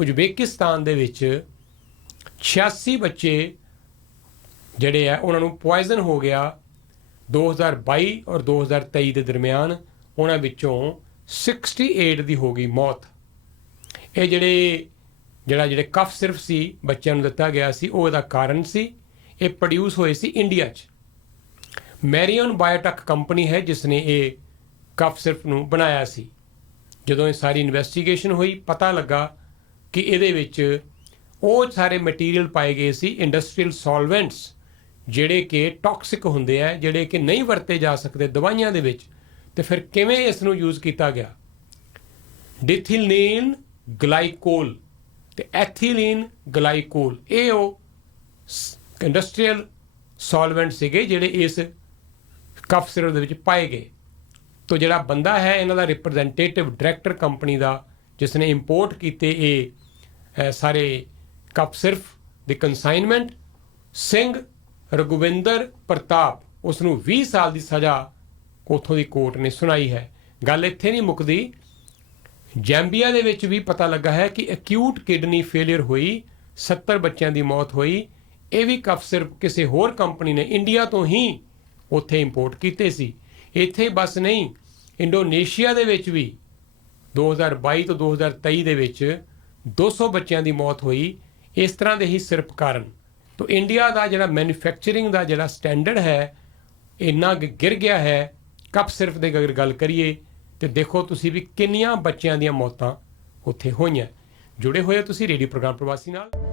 Uzbekistan ਦੇ ਵਿੱਚ 86 ਬੱਚੇ ਜਿਹੜੇ ਆ ਉਹਨਾਂ ਨੂੰ ਪੋਇਜ਼ਨ ਹੋ ਗਿਆ 2022 ਔਰ 2023 ਦੇ ਦਰਮਿਆਨ। ਉਹਨਾਂ ਵਿੱਚੋਂ 68 ਦੀ ਹੋ ਗਈ ਮੌਤ। ਇਹ ਜਿਹੜੇ ਕਫ ਸਿਰਫ ਸੀ ਬੱਚਿਆਂ ਨੂੰ ਦਿੱਤਾ ਗਿਆ ਸੀ, ਉਹ ਇਹਦਾ ਕਾਰਨ ਸੀ। ਇਹ ਪ੍ਰੋਡਿਊਸ ਹੋਏ ਸੀ ਇੰਡੀਆ 'ਚ। ਮੈਰੀਅਨ ਬਾਇਓਟੈਕ ਕੰਪਨੀ ਹੈ ਜਿਸ ਨੇ ਇਹ ਕਫ ਸਿਰਫ ਨੂੰ ਬਣਾਇਆ ਸੀ। ਜਦੋਂ ਇਹ ਸਾਰੀ ਇਨਵੈਸਟੀਗੇਸ਼ਨ ਹੋਈ, ਪਤਾ ਲੱਗਾ ਕਿ ਇਹਦੇ ਵਿੱਚ ਉਹ ਸਾਰੇ ਮਟੀਰੀਅਲ ਪਾਏ ਗਏ ਸੀ, ਇੰਡਸਟਰੀਅਲ ਸੋਲਵੈਂਟਸ, ਜਿਹੜੇ ਕਿ ਟੌਕਸਿਕ ਹੁੰਦੇ ਆ, ਜਿਹੜੇ ਕਿ ਨਹੀਂ ਵਰਤੇ ਜਾ ਸਕਦੇ ਦਵਾਈਆਂ ਦੇ ਵਿੱਚ। ਤੇ ਫਿਰ ਕਿਵੇਂ ਇਸ ਨੂੰ ਯੂਜ਼ ਕੀਤਾ ਗਿਆ? ਡਿਥਿਲੀਨ ਗਲਾਈਕੋਲ ਤੇ ਐਥੀਲੀਨ ਗਲਾਈਕੋਲ, ਇਹ ਉਹ ਇੰਡਸਟਰੀਅਲ ਸੋਲਵੈਂਟ ਸੀਗੇ ਜਿਹੜੇ ਇਸ ਕਫ ਸਿਰਪ ਦੇ ਵਿੱਚ ਪਾਏ ਗਏ। ਤੋ ਜਿਹੜਾ ਬੰਦਾ ਹੈ ਇਹਨਾਂ ਦਾ ਰਿਪਰੈਜ਼ੈਂਟੇਟਿਵ ਡਾਇਰੈਕਟਰ ਕੰਪਨੀ ਦਾ, ਜਿਸ ਨੇ ਇੰਪੋਰਟ ਕੀਤੇ ਇਹ ਸਾਰੇ ਕਫ ਸਿਰਫ ਦੀ ਕੰਸਾਈਨਮੈਂਟ, ਸਿੰਘ ਰਘੁਵਿੰਦਰ ਪ੍ਰਤਾਪ, ਉਸ ਨੂੰ 20 ਸਾਲ ਦੀ ਸਜ਼ਾ ਉੱਥੋਂ ਦੀ ਕੋਰਟ ਨੇ ਸੁਣਾਈ ਹੈ। ਗੱਲ ਇੱਥੇ ਨਹੀਂ ਮੁੱਕਦੀ। ਜੈਂਬੀਆ ਦੇ ਵਿੱਚ ਵੀ ਪਤਾ ਲੱਗਾ ਹੈ ਕਿ ਅਕਿਊਟ ਕਿਡਨੀ ਫੇਲੀਅਰ ਹੋਈ, 70 ਬੱਚਿਆਂ ਦੀ ਮੌਤ ਹੋਈ। ਇਹ ਵੀ ਕਫ ਸਿਰਪ ਕਿਸੇ ਹੋਰ ਕੰਪਨੀ ਨੇ ਇੰਡੀਆ ਤੋਂ ਹੀ ਉੱਥੇ ਇੰਪੋਰਟ ਕੀਤੇ ਸੀ। ਇੱਥੇ ਬਸ ਨਹੀਂ, ਇੰਡੋਨੇਸ਼ੀਆ ਦੇ ਵਿੱਚ ਵੀ 2022 ਤੋਂ 2023 ਦੇ ਵਿੱਚ 200 ਬੱਚਿਆਂ ਦੀ ਮੌਤ ਹੋਈ ਇਸ ਤਰ੍ਹਾਂ ਦੇ ਹੀ ਸਿਰਪ ਕਾਰਨ। ਤੋ ਇੰਡੀਆ ਦਾ ਜਿਹੜਾ ਮੈਨੂਫੈਕਚਰਿੰਗ ਦਾ ਜਿਹੜਾ ਸਟੈਂਡਰਡ ਹੈ ਇੰਨਾ ਗਿਰ ਗਿਆ ਹੈ ਕਫ ਸਿਰਪ ਦੇ ਅਗਰ ਗੱਲ ਕਰੀਏ। ਤੇ ਦੇਖੋ ਤੁਸੀਂ ਵੀ ਕਿੰਨੀਆਂ ਬੱਚਿਆਂ ਦੀਆਂ ਮੌਤਾਂ ਉੱਥੇ ਹੋਈਆਂ। ਜੁੜੇ ਹੋਏ ਤੁਸੀਂ ਰੇਡੀਓ ਪ੍ਰੋਗਰਾਮ ਪ੍ਰਵਾਸੀ ਨਾਲ।